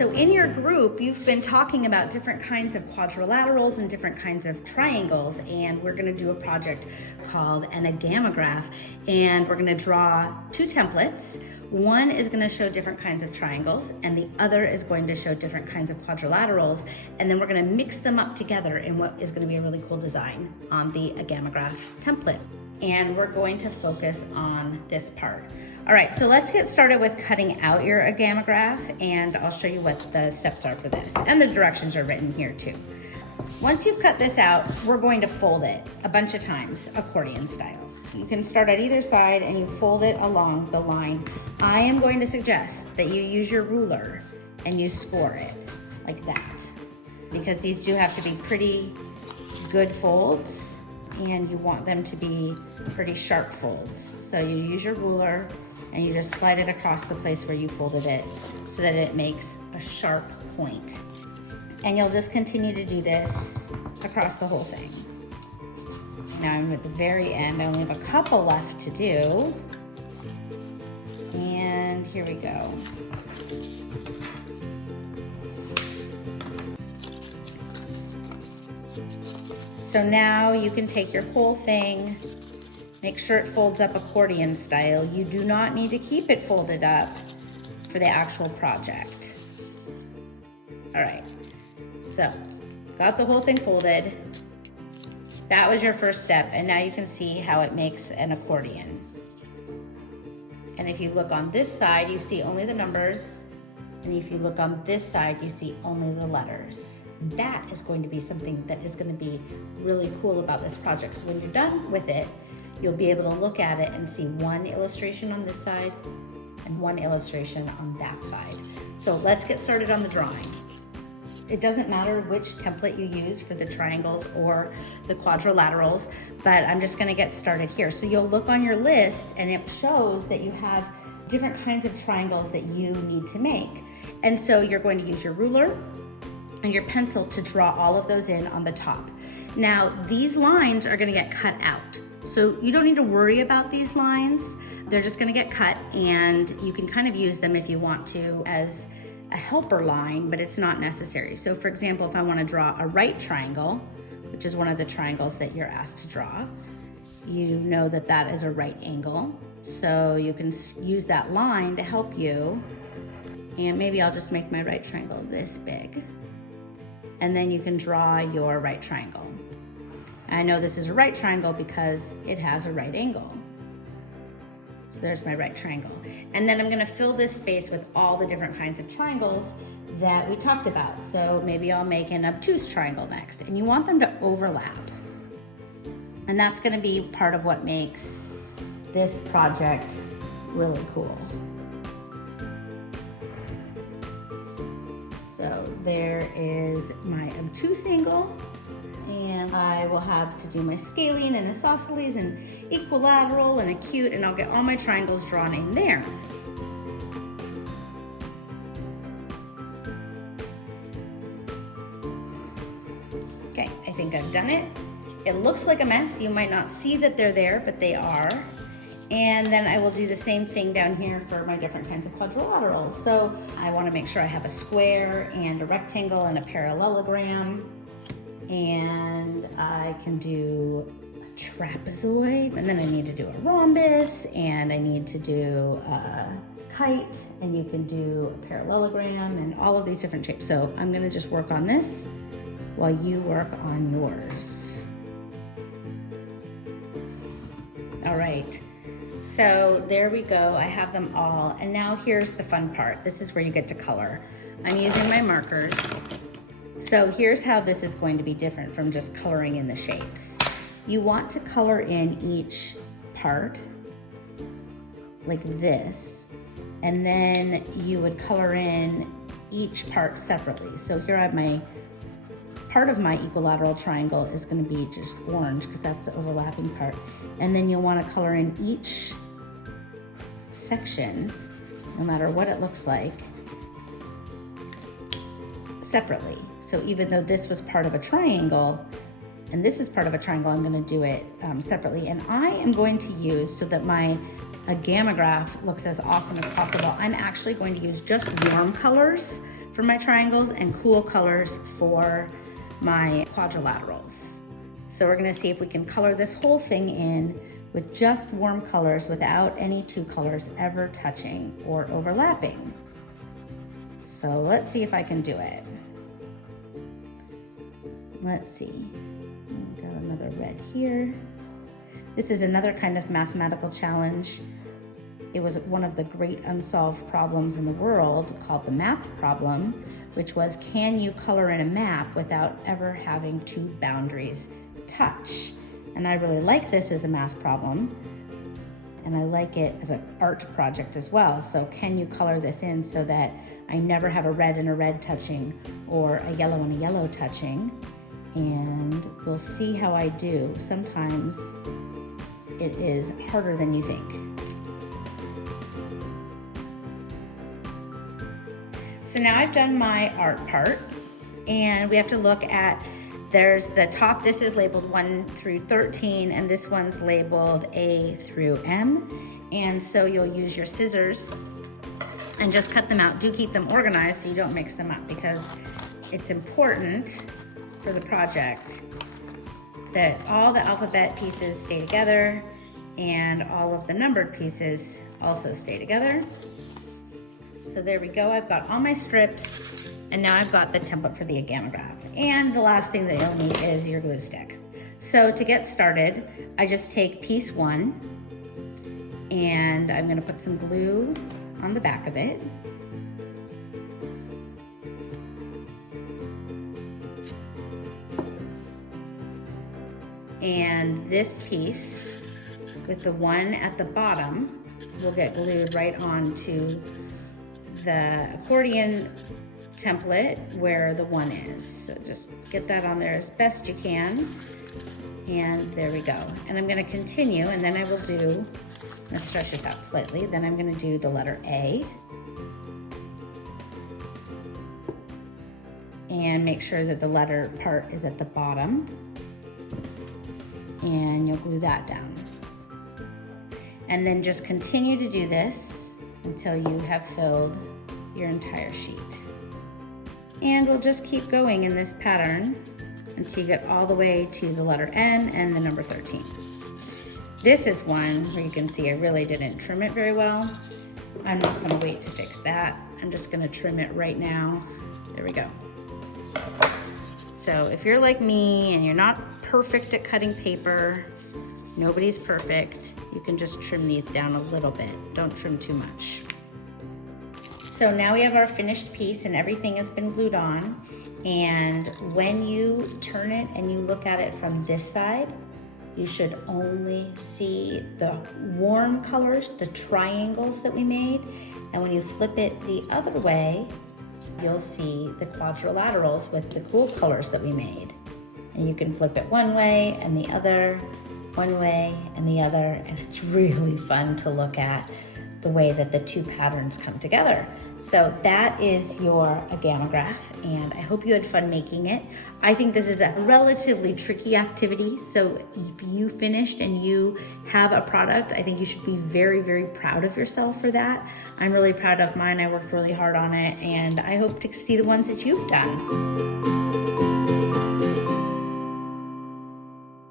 so in your group, you've been talking about different kinds of quadrilaterals and different kinds of triangles, and we're gonna do a project called an Agamograph, and we're gonna draw two templates. One is gonna show different kinds of triangles, and the other is going to show different kinds of quadrilaterals, and then we're gonna mix them up together in what is gonna be a really cool design on the Agamograph template. And we're going to focus on this part. All right, so let's get started with cutting out your Agamograph, and I'll show you what the steps are for this. And the directions are written here too. Once you've cut this out, we're going to fold it a bunch of times, accordion style. You can start at either side and you fold it along the line. I am going to suggest that you use your ruler and you score it like that, because these do have to be pretty good folds and you want them to be pretty sharp folds. So you use your ruler and you just slide it across the place where you folded it so that it makes a sharp point. And you'll just continue to do this across the whole thing. Now I'm at the very end. I only have a couple left to do. And here we go. So now you can take your whole thing, make sure it folds up accordion style. You do not need to keep it folded up for the actual project. All right, so got the whole thing folded. That was your first step, and now you can see how it makes an accordion. And if you look on this side, you see only the numbers, and if you look on this side, you see only the letters. That is going to be something that is going to be really cool about this project. So when you're done with it, you'll be able to look at it and see one illustration on this side and one illustration on that side. So let's get started on the drawing. It doesn't matter which template you use for the triangles or the quadrilaterals, but I'm just gonna get started here. So you'll look on your list and it shows that you have different kinds of triangles that you need to make. And so you're going to use your ruler and your pencil to draw all of those in on the top. Now, these lines are gonna get cut out. So you don't need to worry about these lines. They're just gonna get cut, and you can kind of use them if you want to as a helper line, but it's not necessary. So for example, if I wanna draw a right triangle, which is one of the triangles that you're asked to draw, you know that that is a right angle. So you can use that line to help you. And maybe I'll just make my right triangle this big. And then you can draw your right triangle. I know this is a right triangle because it has a right angle. So there's my right triangle. And then I'm gonna fill this space with all the different kinds of triangles that we talked about. So maybe I'll make an obtuse triangle next, and you want them to overlap. And that's gonna be part of what makes this project really cool. So there is my obtuse angle, and I will have to do my scalene and isosceles and equilateral and acute, and I'll get all my triangles drawn in there. Okay, I think I've done it. It looks like a mess. You might not see that they're there, but they are. And then I will do the same thing down here for my different kinds of quadrilaterals. So I want to make sure I have a square and a rectangle and a parallelogram. And I can do a trapezoid, and then I need to do a rhombus, and I need to do a kite, and you can do a parallelogram and all of these different shapes. So I'm gonna just work on this while you work on yours. All right. So there we go, I have them all. And now here's the fun part. This is where you get to color. I'm using my markers. So here's how this is going to be different from just coloring in the shapes. You want to color in each part like this, and then you would color in each part separately. So here I have my part of my equilateral triangle is going to be just orange because that's the overlapping part. And then you'll want to color in each section, no matter what it looks like, separately. So even though this was part of a triangle and this is part of a triangle, I'm going to do it separately. And I am going to use, so that my Agamograph looks as awesome as possible, I'm actually going to use just warm colors for my triangles and cool colors for my quadrilaterals. So we're gonna see if we can color this whole thing in with just warm colors without any two colors ever touching or overlapping. So let's see if I can do it. Let's see, got another red here. This is another kind of mathematical challenge. It was one of the great unsolved problems in the world called the map problem, which was, can you color in a map without ever having two boundaries touch? And I really like this as a math problem, and I like it as an art project as well. So can you color this in so that I never have a red and a red touching or a yellow and a yellow touching? And we'll see how I do. Sometimes it is harder than you think. So now I've done my art part, and we have to look at, there's the top, this is labeled 1 through 13, and this one's labeled A through M. And so you'll use your scissors and just cut them out. Do keep them organized so you don't mix them up, because it's important for the project that all the alphabet pieces stay together and all of the numbered pieces also stay together. So there we go, I've got all my strips, and now I've got the template for the Agamograph. And the last thing that you'll need is your glue stick. So to get started, I just take piece 1, and I'm gonna put some glue on the back of it. And this piece with the 1 at the bottom will get glued right onto the accordion template where the 1 is. So just get that on there as best you can. And there we go. And I'm gonna continue, and then I will do, let's stretch this out slightly, then I'm gonna do the letter A. And make sure that the letter part is at the bottom. And you'll glue that down. And then just continue to do this until you have filled your entire sheet. And we'll just keep going in this pattern until you get all the way to the letter N and the number 13. This is one where you can see I really didn't trim it very well. I'm not gonna wait to fix that. I'm just gonna trim it right now. There we go. So if you're like me and you're not perfect at cutting paper, nobody's perfect, you can just trim these down a little bit. Don't trim too much. So now we have our finished piece and everything has been glued on. And when you turn it and you look at it from this side, you should only see the warm colors, the triangles that we made. And when you flip it the other way, you'll see the quadrilaterals with the cool colors that we made. And you can flip it one way and the other, one way and the other, and it's really fun to look at the way that the two patterns come together. So that is your Agamograph, and I hope you had fun making it. I think this is a relatively tricky activity, so if you finished and you have a product, I think you should be very, very proud of yourself for that. I'm really proud of mine. I worked really hard on it, and I hope to see the ones that you've done.